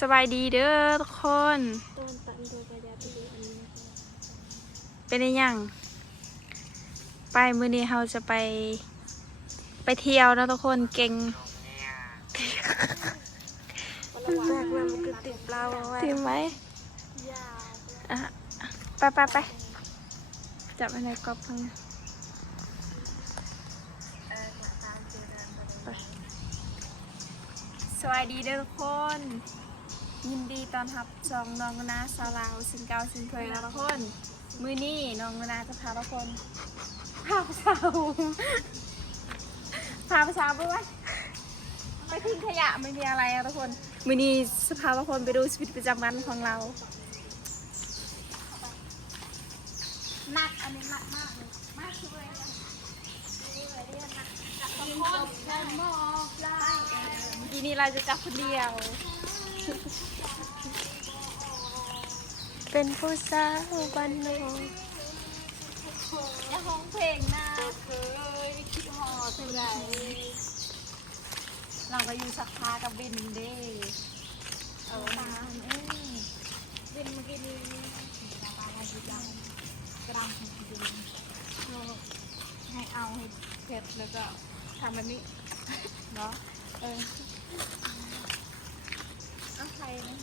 สบายดีเด้อทุกคนต้นตันโดยกระยาไปดูอันนี้นะคะเป็นไงยังไปมื้อนี้เราจะไป ไปเที่ยวเนาะทุกคนเก่งระหว่างนั้นมันก็ติดเราไว้ทีมไหมยาวอะไปไปไปจับอะไรกรอบข้างในไปสวัสดีเด้อทุกคน ยินดีตอนรับจองน้องนาสาวลาวสิงเกาสิงเคยแล้วทุกคน มือนี้น้องนาจะพาทุกคนพาไปสาวพาไปสาวไปไว้ไปทิ้งขยะไม่มีอะไรอะทุกคน มือนี้จะพาทุกคนไปดูชีวิตประจำวันของเราหนักอันนี้หนักมากเลยมากเลยทีนี้เราจะจับคนเดียว เป็นผู้สาวบ้านนอกอย่าห้องเพลงนะเคยคิดหอดเท่าไรเราก็อยู่สักพากับบินเด้เออตาเอ้ยบินเมื่อกี้นี้ตาลายจังกระดองบินให้เอาให้เผ็ดแล้วก็ทำแบบนี้เนาะเออ เอาใครนะ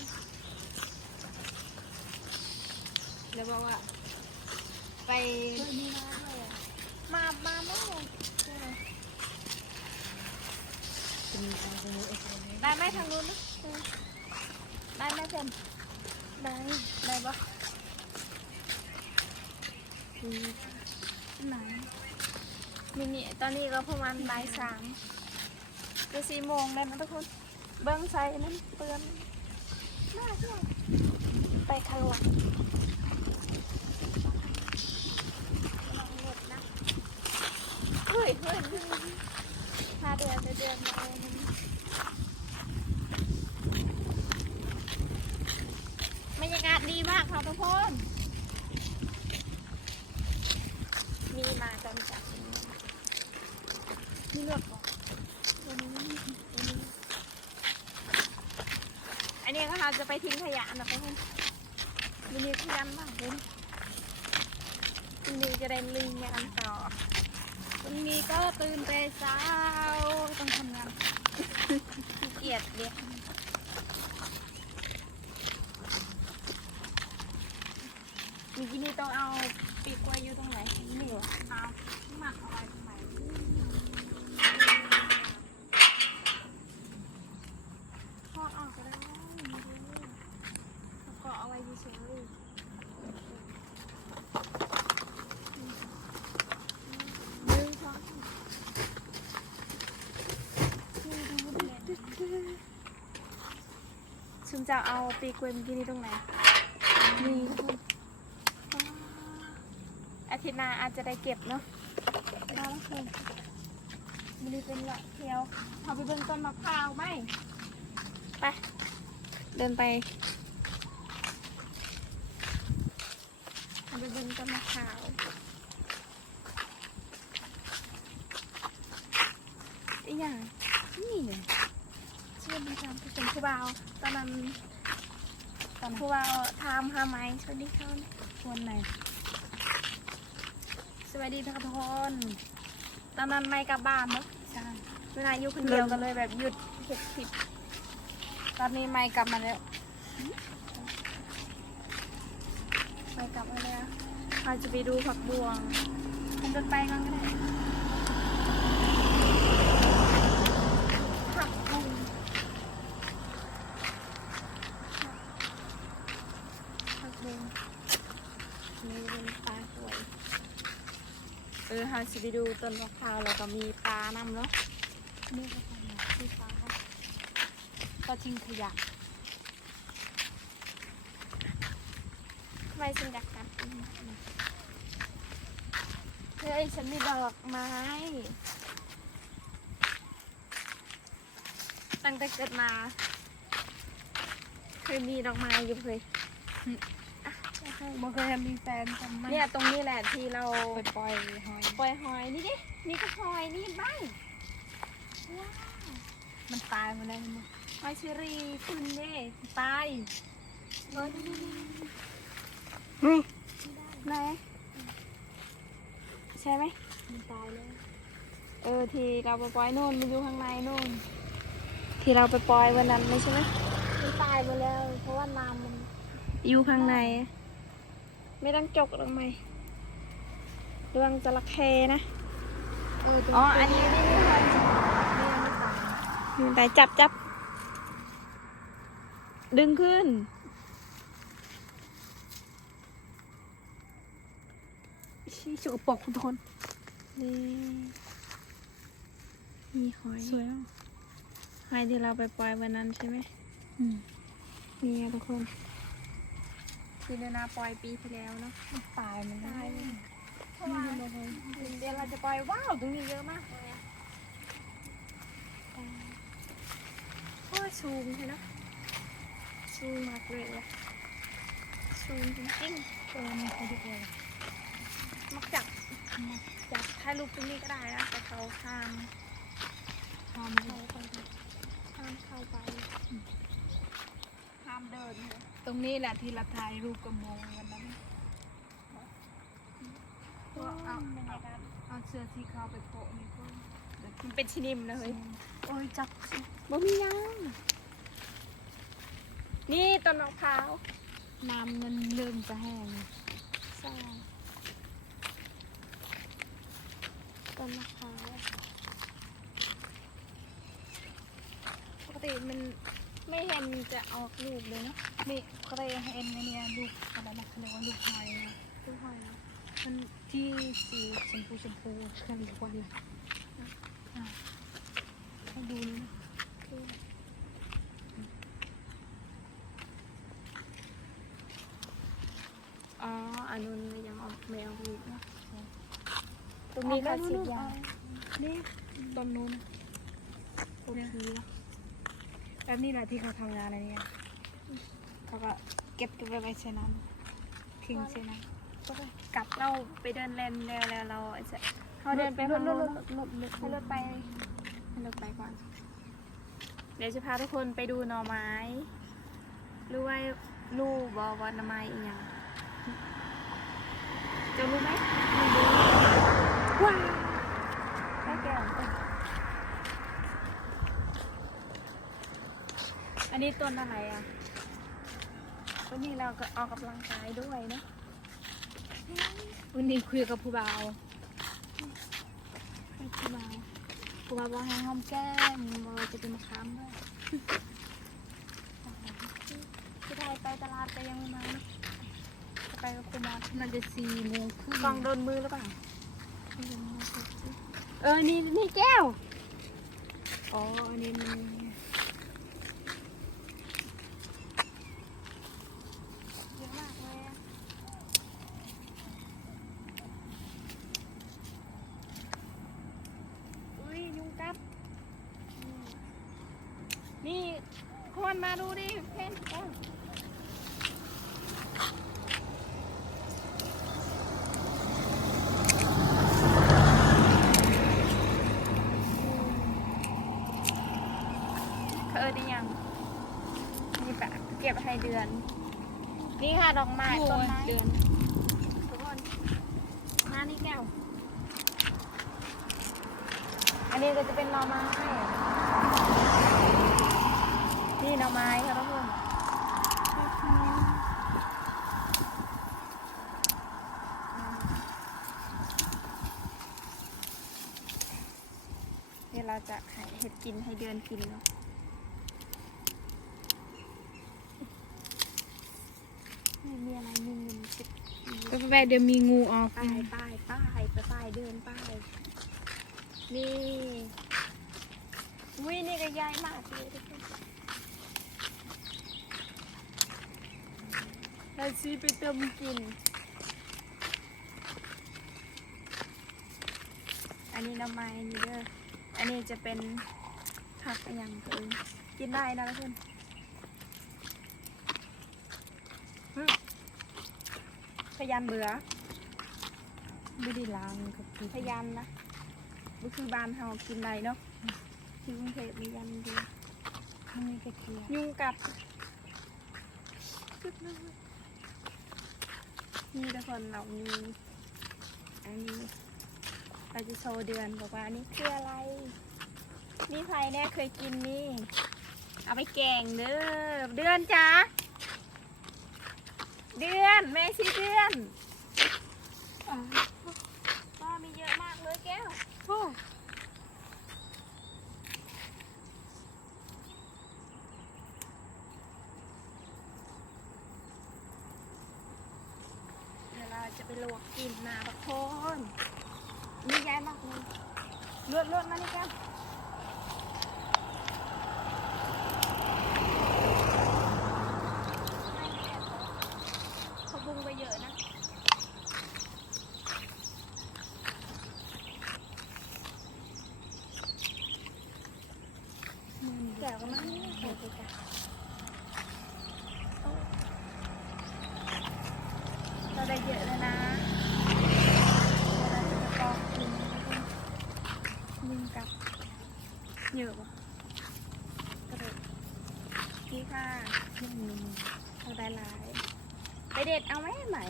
แล้วบอกว่า ไปมามาแม่ได้ไหมทางนู้นนะเออได้ไหมเซนได้ได้ปะอืมไหนมินิตอนนี้ก็ประมาณบ่ายสามจะสี่โมงได้ไหมทุกคน เบิ้งใส่นั้นเปื้อนน่าเที่ยไปข้างหลังเฮ้ยเฮ้ยพาเดินเดินมาเลยบรรยากาศดีมากค่ะทุกคน มีมากันจากมีเลือกบอกตัวนี้ตัวนี้อันนี้ก็ เราจะไปทิ้งขยะนะทุกคนมีนี่ขยันมากเลยวันนี้จะได้ลิงงานต่อวันนี้ก็ตื่นแต่เช้าต้องทำงานขี้เกียจเรียมีที่นี่ต้องเอาปีกไว้อยู่ตรงไหนนี่เหรอเอาหมักเอาไว้ทำไม ทอดออกก็ได้แล้วก็เอาไว้เฉยๆดึงทอดฉัน จะเอาปีกไว้เมื่อกี้นี้ตรงไหนนี่อาทิตย์หน้าอาจจะได้เก็บเนาะมาแล้วคุณมันนี้เป็นหละเทียวเอาไปเบิ่งต้นมะพร้าวไหมไป เดินไปเอาไปเบิ่งต้นมะพร้าวอีกอย่าง เชื่อดีจังเป็นครูบาวตอนนั้นตอนครูบาวทำหาไหมสวัสดีค่ะวันไหนสวัสดีทุกคนตอนนั้นไม่กลับบ้านเนาะใช่เวลาอยู่คนเดียวกันเลยแบบหยุดเห็ดผิด ตอนนี้ไม่กลับมาแล้วไม่กลับมาแล้วเราจะไปดูผักบวงมันเดินไปกันก็ได้ผักบุ้งผักบุ้งนี่เป็นปลาสวย เออเราจะไปดูต้นมะพร้าวแล้วก็มีปลานำเนาะนี่ก็ทำงานที่ฟ้าก็ทิ้งขยะไมฉันอยากกัดอืมเฮ้ยฉันมีดอกไม้ ตั้งแต่เกิดมา เคยมีดอกไม้อยู่เลยอะไม่เคย บ่เคยมีแฟนจำไมเนี่ยตรงนี้แหละที่เราไปปล่อยหอยปล่อยหอยนี่ดินี่ก็หอยนี่บ้างว้ามันตายมาแล้วมั้ยอไอชิรีขึ้นเด้ตายเออนี่นี่เฮ้ยไหนใช่ไหมมันตายแล้วเออที่เราไปปล่อยนู่นมันอยู่ข้างในนู่น ที่เราไปปล่อยวันนั้นไม่ใช่ไหมมันตายไปแล้ว เพราะว่าน้ำมันอยู่ข้างใน ไม่ต้องจกลงไปเรื่องจระเข้นะเอออ๋อ อันนี้นี่นี่ค่ะนี่ยังไม่ตายมันไปจับจับ ดึงขึ้น ชี้สกปรกคุณทุกคน นี่มีหอย สวยอะหอยที่เราไปปล่อยวันนั้นใช่ไหมอืมนี่ไงทุกคน ที่เดนาปล่อยปีที่แล้วเนาะมันตายมันได้เลยเพราะว่าเดี๋ยวเราจะปล่อยว้าวตรงนี้เยอะมากเลยอะโอ้ยสูงใช่ไหมสูงมากเลยอะสูงจริงเออมันเขาดีกว่าๆมักจับจับถ่ายรูปตรงนี้ก็ได้นะแต่เขาห้ามทำเขาไปห้ามเข้าไปห้ามเดินเลย ตรงนี้แหละที่เราถ่ายรูปกระมงวันนั้นก็เอาเอาเอาเสื้อที่เขาไปโปะนี่ก็มันเป็นชินิมนะเฮ้ยโอ้ยจับสิบ่มียังนี่ต้นมะพร้าวน้ำมันเริ่มจะแห้งใช่ต้นมะพร้าวปกติมัน ไม่เห็นจะออกลูกเลยเนาะนี่เขาเรียกให้เอ็นไงเนี่ยลูกอะไรนะเขาเรียกว่าลูกหอยนะลูกหอยเนาะมันที่สีชมพูชมพูเขาเรียกว่าอะไรอะให้ดูนะอ๋ออันนู้นยังออกไม่ออกลูกเนาะตรงนี้ก็ฉีดยานี่ต้นนู้นโอเค แบบนี้แหละที่เขาทำงานอะไรเนี่ยเขาก็เก็บเก็บไว้ไว้ใช้น้ำทิ้งใช้น้ำกลับเราไปเดินเล่นแล้วแล้วเราจะเขาเดินไปข้างโน้นรถรถให้รถไปให้รถไปก่อน เดี๋ยวจะพาทุกคนไปดูหน่อไม้รู้ว่ารู้บอว่าหน่อไม้อีกอย่างจะรู้ไหมไม่รู้ว้าวได้แก้ว อันนี้ต้นอะไรอะต้นนี้เราก็ออกกำลังกายด้วยเนอะวันนี้คุยกับผู้บ่าวให้พี่บ่าวผู้บ่าวบอกให้หอมแก้มบอกว่าจะเป็นมะขามด้วยพี่ไทยไปตลาดไปยังไม่มาเนอะจะไปกับคุณมอสน่าจะสี่โมงครึ่งกล่องโดนมือหรือเปล่าเออ นี่นี่แก้ว อ๋ออันนี้มัน เยอะมากเลยอะอุ้ยยุงกัด นี่คนมาดูดิเพนเอ้าเขาเออได้ยังนี่แบบเก็บให้เดือน นี่ค่ะดอกไม้ต้นไม้เดือนทุกคนมานี่แก้ว อันนี้ก็จะเป็นหน่อไม้ นี่หน่อไม้ค่ะทุกคนเดี๋ยวเราจะให้เห็ดกินให้เดือนกินเนาะไม่มีอะไรมีเงินสิบก็ไปเดี๋ยวมีงูออกป้ายป้ายป้ายไปป้ายเดินป้ายนี่วินี่ก็ใหญ่มากเลยทุกคน เราซื้อไปเติมกิน อันนี้หน้ำไม้นี่เด้อ อันนี้จะเป็นผักอะไรอย่างเองกินได้นะทุกคนอืมพยันเบื่อไม่ได้ล้างกับพี่พยันนะก็คือบ้านเฮากินได้เนาะที่กรุงเทพมียันดีมันมีตะเกียบยุงกัด นี่ทุกคนเรามีอันนี้เราจะโชว์เดือนบอกว่าอันนี้คืออะไรมีใครแน่เคยกินนี่ เอาไปแกงเด้อเดือนจ้าเดือนแม่ชีเดือนก็มีเยอะมากเลยแก้ว โอ้ เดี๋ยวเราจะไปลวกกินนะทุกคนมีแย่มากเลย ลวดลวดมานี่แก้วเขาบุงไปเยอะนะ แก้วก็มานี่แก้วไปจ้ะเราได้เยอะเลยนะเดี๋ยวเราจะไปกองกินยิงกับเยอะปะกระโดดนี่ค่ะเราได้หลาย ไปเด็ดเอาไหมใหม่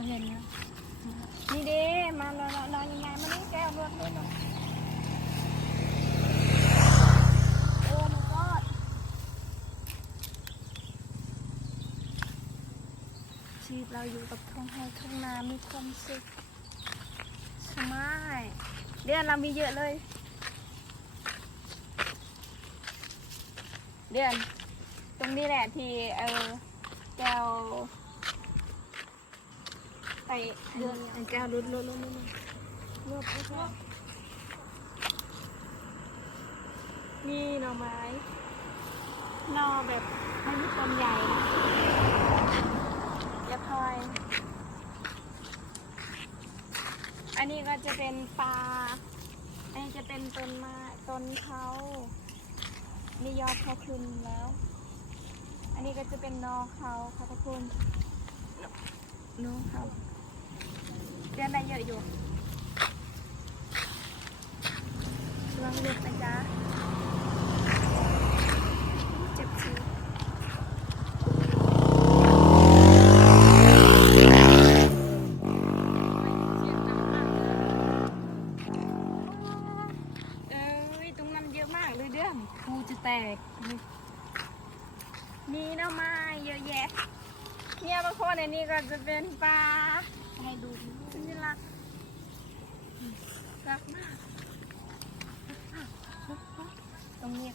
พอเห็นนะนี่เด้มานอนนอนยังไงมานี่แก้วรวดเลยหน่อยโอ้ my god ชีวิตเราอยู่กับท้องไร่ท้องนามีความสุขสมายเดือนเรามีเยอะเลยเดือน ตรงนี้แหละที่เออแก้ว ไปเดือนอันก้าลุดลุดลุดลุดรวบรวบนี่หน่อไม้หน่อแบบไม่มีต้นใหญ่นะอย่าพลอยอันนี้ก็จะเป็นปลา อันนี้จะเป็นต้นม้ต้นเขานี่ยอดเขาขึ้นแล้ว อันนี้ก็จะเป็นนอเขาค่ะทุกคนนอเขา เดือนได้เยอะอยู่ระวังดูนะจ๊ะ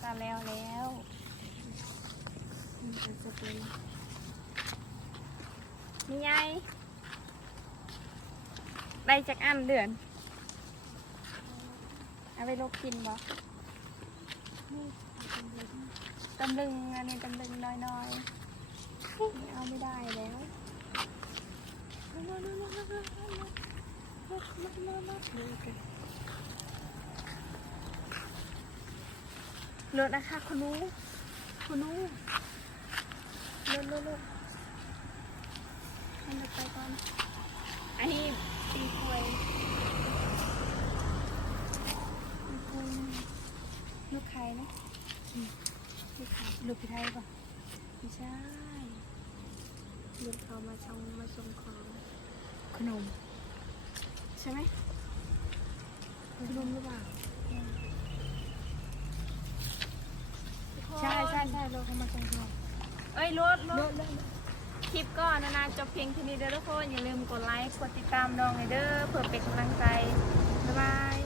ก็แล้วแล้วนี่ก็จะเป็นนี่ไงได้จากอันเดือน เอาไปลกกินบ่ตำลึงอันนี้ตำลึงน้อยๆนี่เอาไม่ได้แล้ว รถนะคะคุณนูคุณนูรถรถรถให้รถไปก่อนอันนี้ตีกล้วยตีกล้วยลูกไข่นะอืมลูกไข่ลูกพี่ไทยป่ะไม่ใช่ลูกเขามาชงมาส่งของขนม ใช่ไหมขนมหรือเปล่า ใช่ใช่ใช่เราเขามาส่งขนเอ้ยรถรถคลิปก็นานๆจบเพียงเท่านี้เด้อทุกคนอย่าลืมกดไลค์กดติดตามน้องให้เด้อเพื่อเป็นกำลังใจบาย